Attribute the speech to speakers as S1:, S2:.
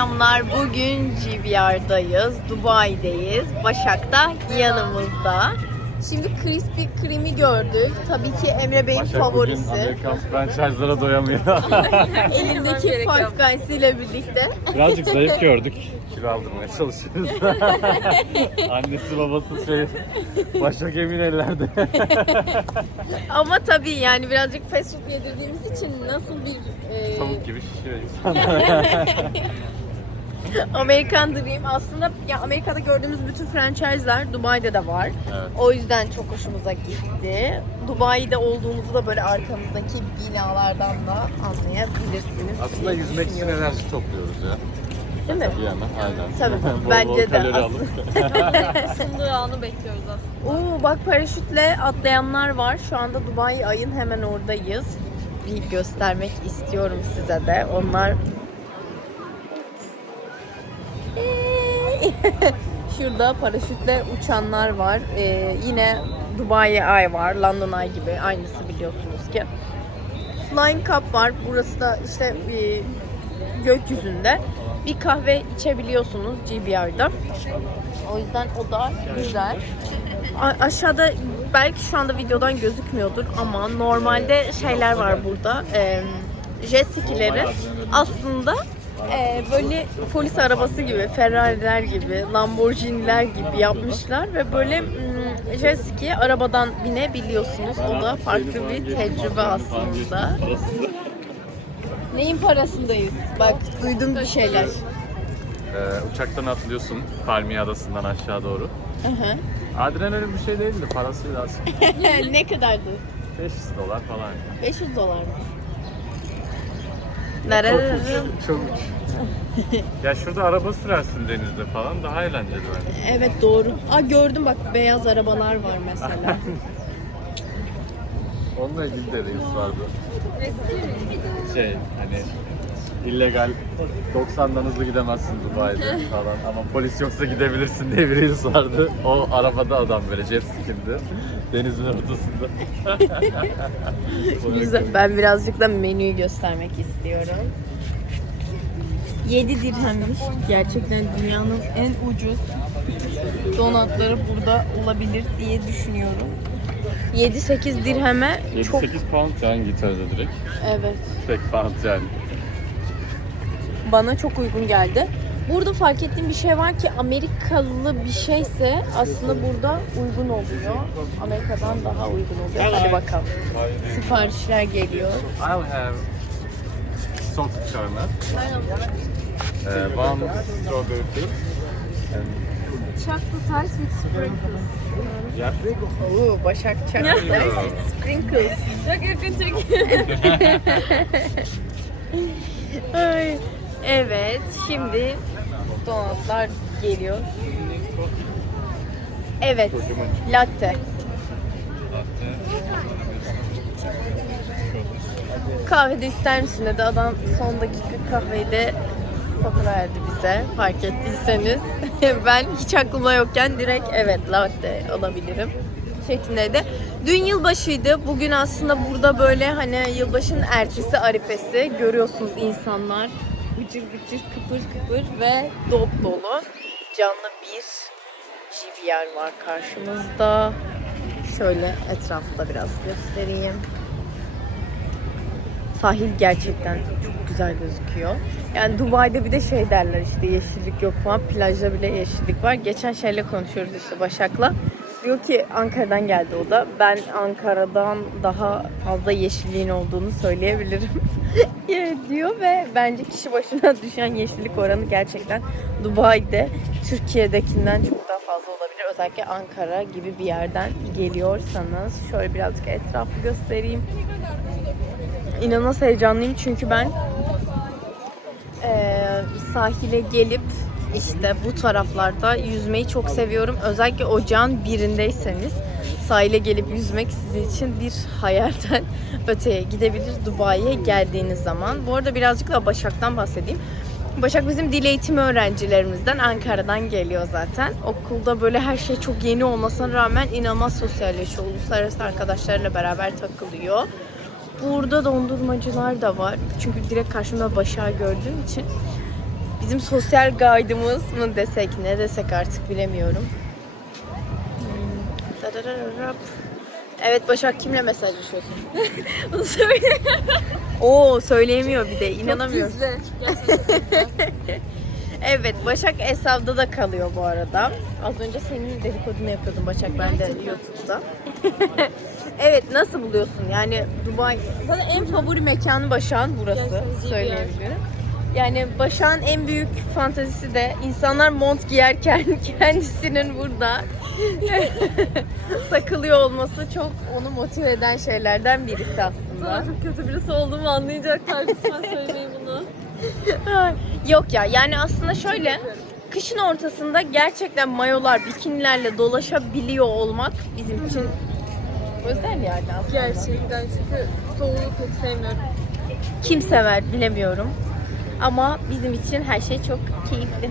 S1: Selamlar. Bugün GBR'dayız. Dubai'deyiz. Başak da yanımızda. Şimdi Krispy Kreme'i gördük. Tabii ki Emre Bey'in
S2: Başak bugün
S1: favorisi.
S2: Amerikan franchise'lara doyamıyor.
S1: Elindeki Five Guys ile birlikte.
S2: Birazcık zayıf gördük. Kilo aldırmaya çalışıyoruz. Annesi babası şey, Başak emin ellerde.
S1: Ama tabii yani birazcık fast food yedirdiğimiz için nasıl bir e,
S2: Tavuk gibi şişiyor insan.
S1: Amerikan Dream aslında ya Amerika'da gördüğümüz bütün franchise'lar Dubai'de de var.
S2: Evet.
S1: O yüzden çok hoşumuza gitti. Dubai'de olduğumuzu da böyle arkamızdaki binalardan da anlayabilirsiniz.
S2: Aslında
S1: diye
S2: yüzmek için
S1: düşünüyorum.
S2: enerji topluyoruz ya.
S1: Değil mi?
S2: Bir yana aynen.
S1: Tabii,
S2: Bol bol
S1: bence de
S2: kalori
S1: aslında.
S2: alıp.
S3: Sunduğu anı bekliyoruz aslında.
S1: Oo bak paraşütle atlayanlar var. Şu anda Dubai ayın hemen oradayız. Bir göstermek istiyorum size de. Onlar Şurada paraşütle uçanlar var. Ee, yine Dubai Ay var, London Ay gibi aynısı biliyorsunuz ki. Flying Cup var. Burası da işte bir gökyüzünde. Bir kahve içebiliyorsunuz GBR'da. O yüzden o da güzel. A- aşağıda belki şu anda videodan gözükmüyordur ama normalde şeyler var burada. Ee, jet skileri aslında e, böyle polis arabası gibi, Ferrari'ler gibi, Lamborghini'ler gibi yapmışlar ve böyle mm, jet ski'ye arabadan binebiliyorsunuz. O da farklı bir tecrübe aslında. Neyin parasındayız? Bak duydum bir şeyler.
S2: Ee, uçaktan atlıyorsun Palmiye Adası'ndan aşağı doğru.
S1: Hı hı.
S2: Adrenalin bir şey değildi. Parasıyla aslında
S1: ne kadardı?
S2: 500 dolar falan.
S1: 500 dolar mı?
S2: Çok
S1: Nerede?
S2: uç. Çok uç. ya şurada araba sürersin denizde falan daha eğlenceli bence.
S1: Evet doğru. Aa gördüm bak beyaz arabalar var mesela.
S2: Onunla ilgili de reis vardı. Şey hani illegal 90'dan hızlı gidemezsin Dubai'de falan ama polis yoksa gidebilirsin diye bir reis vardı. O arabada adam böyle jet skindi. Denizin ortasında.
S1: Güzel. Ben birazcık da menüyü göstermek istiyorum. 7 dirhemmiş. Gerçekten dünyanın en ucuz donatları burada olabilir diye düşünüyorum. 7-8 dirheme çok
S2: 7-8 pound yani İngiltere'de direkt.
S1: evet
S2: Tek pound yani.
S1: Bana çok uygun geldi. Burada fark ettiğim bir şey var ki Amerikalı bir şeyse aslında burada uygun oluyor. Amerika'dan daha uygun oluyor. Hadi bakalım. Siparişler geliyor.
S2: I'll have salted caramel. Uh, one strawberry fruit. And
S1: Chocolate ice with sprinkles.
S2: yeah.
S1: Oo, Başak chocolate ice with sprinkles.
S3: Çok yakın Türkiye.
S1: Evet, şimdi donatlar geliyor. Evet, latte. Kahve de ister misin dedi. Adam son dakika kahveyi de satıverdi bize fark ettiyseniz. ben hiç aklıma yokken direkt evet latte alabilirim şeklindeydi. Dün yılbaşıydı. Bugün aslında burada böyle hani yılbaşının ertesi arifesi görüyorsunuz insanlar bıcır bıcır kıpır kıpır ve dop dolu. Canlı bir JVR var karşımızda. Şöyle etrafta biraz göstereyim. Sahil gerçekten çok güzel gözüküyor. Yani Dubai'de bir de şey derler işte yeşillik yok falan. Plajda bile yeşillik var. Geçen şeyle konuşuyoruz işte Başak'la. Diyor ki Ankara'dan geldi o da. Ben Ankara'dan daha fazla yeşilliğin olduğunu söyleyebilirim. Diyor ve bence kişi başına düşen yeşillik oranı gerçekten Dubai'de Türkiye'dekinden çok daha fazla olabilir. Özellikle Ankara gibi bir yerden geliyorsanız. Şöyle birazcık etrafı göstereyim. İnanılmaz heyecanlıyım çünkü ben eee, sahile gelip işte bu taraflarda yüzmeyi çok seviyorum. Özellikle ocağın birindeyseniz sahile gelip yüzmek sizin için bir hayalden öteye gidebilir Dubai'ye geldiğiniz zaman. Bu arada birazcık da Başak'tan bahsedeyim. Başak bizim dil eğitimi öğrencilerimizden Ankara'dan geliyor zaten. Okulda böyle her şey çok yeni olmasına rağmen inanılmaz sosyalleşiyor. Uluslararası arkadaşlarıyla beraber takılıyor. Burada dondurmacılar da var. Çünkü direkt karşımda Başak'ı gördüğüm için bizim sosyal guide'ımız mı desek ne desek artık bilemiyorum. Hmm. Evet Başak kimle mesajlaşıyorsun?
S3: Bunu söyleyeyim.
S1: Oo söyleyemiyor bir de inanamıyorum. Evet Başak Esav'da da kalıyor bu arada. Az önce senin dedikodunu yapıyordum Başak ben de YouTube'da. evet nasıl buluyorsun? Yani Dubai zaten en favori mekanı Başak'ın burası söyleyebilirim. Yani Başak'ın en büyük fantazisi de insanlar mont giyerken kendisinin burada takılıyor olması çok onu motive eden şeylerden birisi aslında.
S3: Sana çok kötü birisi olduğumu anlayacaklar. Lütfen söylemeyin bunu.
S1: Yok ya yani aslında şöyle kışın ortasında gerçekten mayolar, bikinilerle dolaşabiliyor olmak bizim için özel yani aslında.
S3: Gerçekten çünkü soğuğu pek sevmiyorum.
S1: Kim sever bilemiyorum. Ama bizim için her şey çok keyifli.